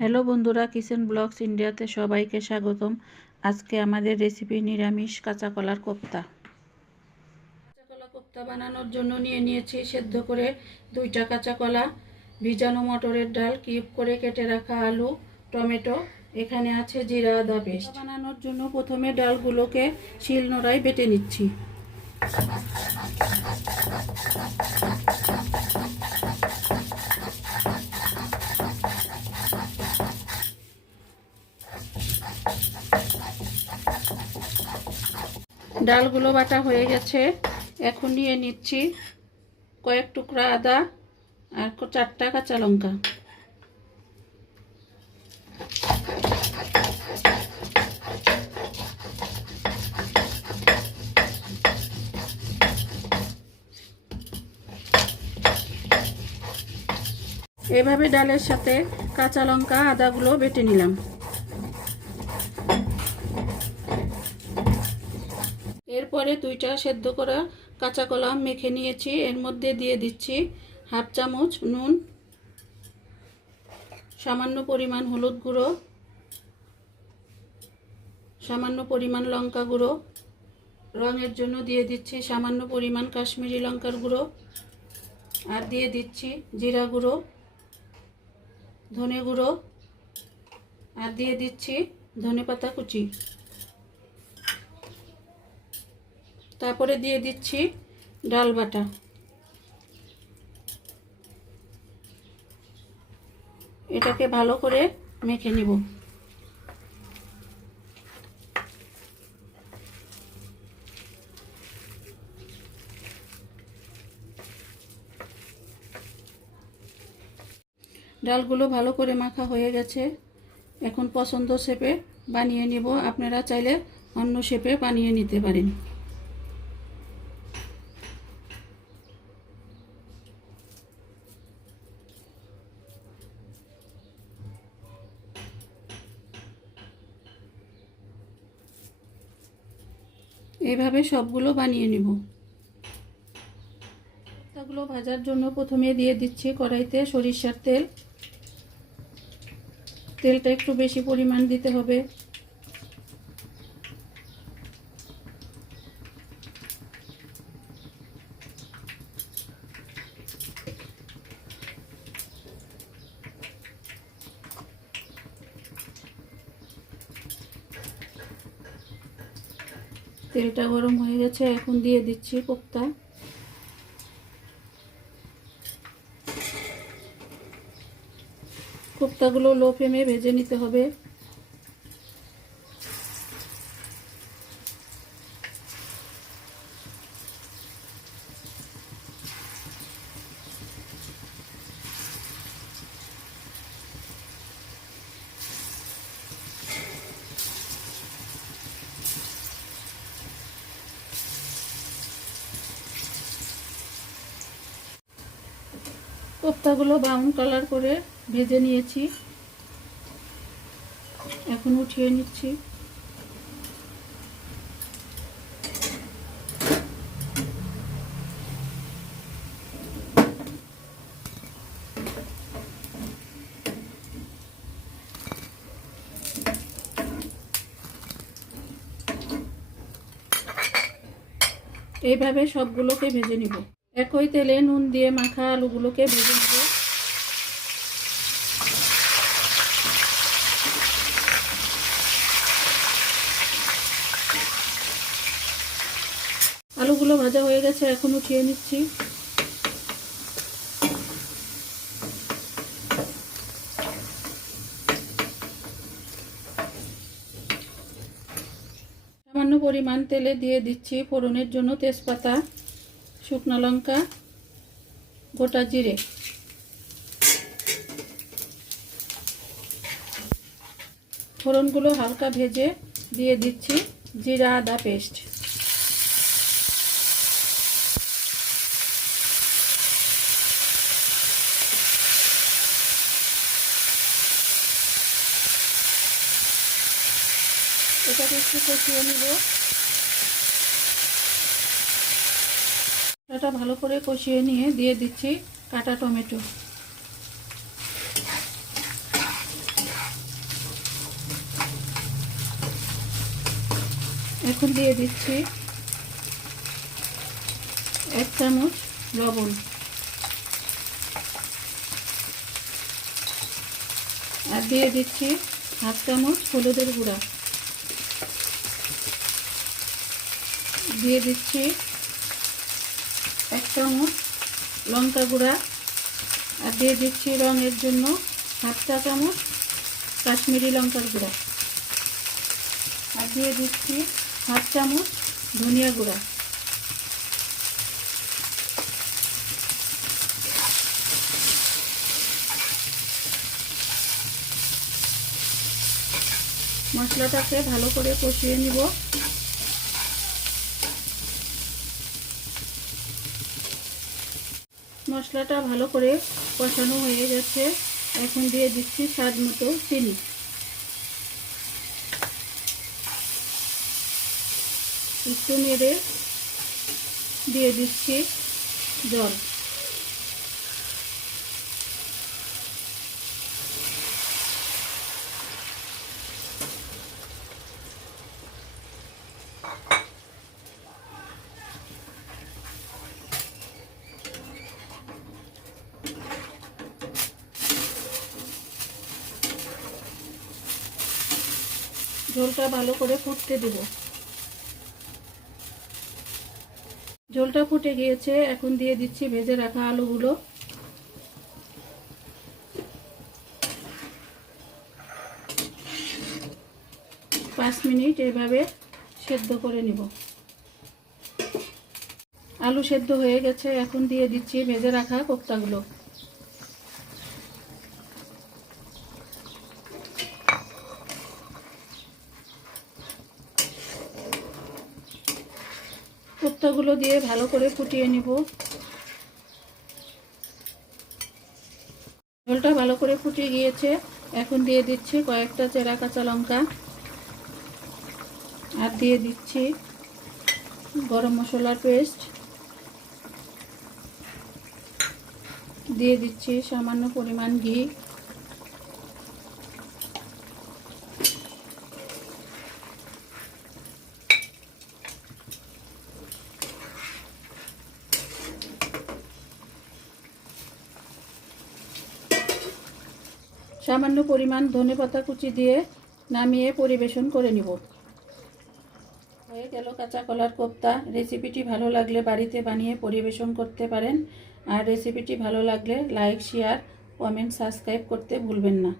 Hello বন্ধুরা, kitchen blogs ইন্ডিয়াতে সবাইকে স্বাগতম। আজকে আমাদের রেসিপি নিরামিষ কাঁচা কলার কোপ্তা। কাঁচা কলা কোপ্তা বানানোর জন্য নিয়ে নিয়েছি সেদ্ধ করে দুইটা কাঁচা কলা ভিজানো মটরের ডাল, কিউব করে কেটে রাখা আলু, টমেটো, এখানে আছে জিরা, আদা পেস্ট। বানানোর জন্য প্রথমে ডালগুলোকে শিল নোড়ায় বেটে নিচ্ছি। ডালগুলো বাটা হয়ে গেছে। এখন নিয়ে নিচ্ছি কয়েক টুকরা আদা আর চারটা কাঁচা লঙ্কা। এভাবে ডালের সাথে কাঁচা লঙ্কা আদাগুলো বেটে নিলাম। এরপরে দুইটা সেদ্ধ করা কাঁচা কলা মেখে নিয়েছি। এর মধ্যে দিয়ে দিচ্ছি হাফ চামচ নুন, সামান্য পরিমাণ হলুদ গুঁড়ো, সামান্য পরিমাণ লঙ্কা গুঁড়ো, রঙের জন্য দিয়ে দিচ্ছি সামান্য পরিমাণ কাশ্মীরি লঙ্কার গুঁড়ো, আর দিয়ে দিচ্ছি জিরা গুঁড়ো, ধনে গুঁড়ো, আর দিয়ে দিচ্ছি ধনে পাতা কুচি। তারপরে দিয়ে দিচ্ছি ডাল বাটা। এটাকে ভালো করে মেখে নিব। ডালগুলো ভালো করে মাখা হয়ে গেছে। এখন পছন্দ শেপে বানিয়ে নিব। আপনারা চাইলে অন্য শেপে বানিয়ে নিতে পারেন। এইভাবে সবগুলো বানিয়ে নিব। পাতাগুলো ভাজার জন্য প্রথমে দিয়ে দিচ্ছি কড়াইতে সরিষার তেল। তেলটা একটু বেশি পরিমাণ দিতে হবে। তেলটা গরম হয়ে গেছে এখন দিয়ে দিচ্ছি কোপ্তা। কোপ্তাগুলো লো ফ্লেমে ভেজে নিতে হবে। কোপ্তাগুলো ব্রাউন কালার করে ভেজে নিয়েছি। এখন উঠিয়ে নিচ্ছি। এইভাবে সবগুলোকে ভেজে নিব। একই তেলে নুন দিয়ে মাখা আলুগুলোকে ভেজে নেব। আলুগুলো ভাজা হয়ে গেছে এখন উঠিয়ে নিচ্ছি। সামান্য পরিমাণ তেলে দিয়ে দিচ্ছি ফোড়নের জন্য তেজপাতা। শুকনো লঙ্কা, গোটা জিরে। ফোড়নগুলো হালকা ভেজে দিয়ে দিচ্ছি জিরা, আদা পেস্ট। এটাকে একটু কষিয়ে নিব। মশলাটা ভালো করে কষিয়ে নিয়ে দিয়ে দিচ্ছি কাটা টমেটো। এখন দিয়ে দিচ্ছি এক চামচ লবণ। আর দিয়ে দিচ্ছি হাফ চামচ হলুদের গুঁড়া। দিয়ে দিচ্ছি চামচ লঙ্কা গুঁড়া আর দিয়ে দিচ্ছি রঙের জন্য হাফ চা চামচ কাশ্মীরি লঙ্কার গুঁড়া। আর দিয়ে দিচ্ছি হাফ চামচ ধনিয়া গুঁড়া। মশলাটাকে ভালো করে কষিয়ে নিব। মশলাটা ভালো করে কষানো হয়ে গেছে। এখন দিয়ে দিচ্ছি স্বাদ মতো চিনি। একটু নেড়ে দিয়ে দিচ্ছি জল। ঝোলটা ভালো করে ফুটতে দেব। ঝোলটা ফুটে গিয়েছে, এখন দিয়ে দিচ্ছি ভেজে রাখা আলুগুলো। পাঁচ মিনিট এভাবে সেদ্ধ করে নিব। আলু সেদ্ধ হয়ে গেছে, এখন দিয়ে দিচ্ছি ভেজে রাখা কোপ্তাগুলো। কোপ্তাগুলো দিয়ে ভালো করে ফুটিয়ে নিব। ঝোলটা ভালো করে ফুটিয়ে গিয়েছে। এখন দিয়ে দিচ্ছি কয়েকটা চেরা কাঁচা লঙ্কা। আর দিয়ে দিচ্ছি গরম মশলার পেস্ট। দিয়ে দিচ্ছি সামান্য পরিমাণ ঘি। সামান্য পরিমাণ ধনেপাতা কুচি দিয়ে নামিয়ে পরিবেশন করে নিব। হয়ে গেল কাঁচা কলার কোপ্তা। রেসিপিটি ভালো লাগলে বাড়িতে বানিয়ে পরিবেশন করতে পারেন। আর রেসিপিটি ভালো লাগলে লাইক, শেয়ার, কমেন্ট, সাবস্ক্রাইব করতে ভুলবেন না।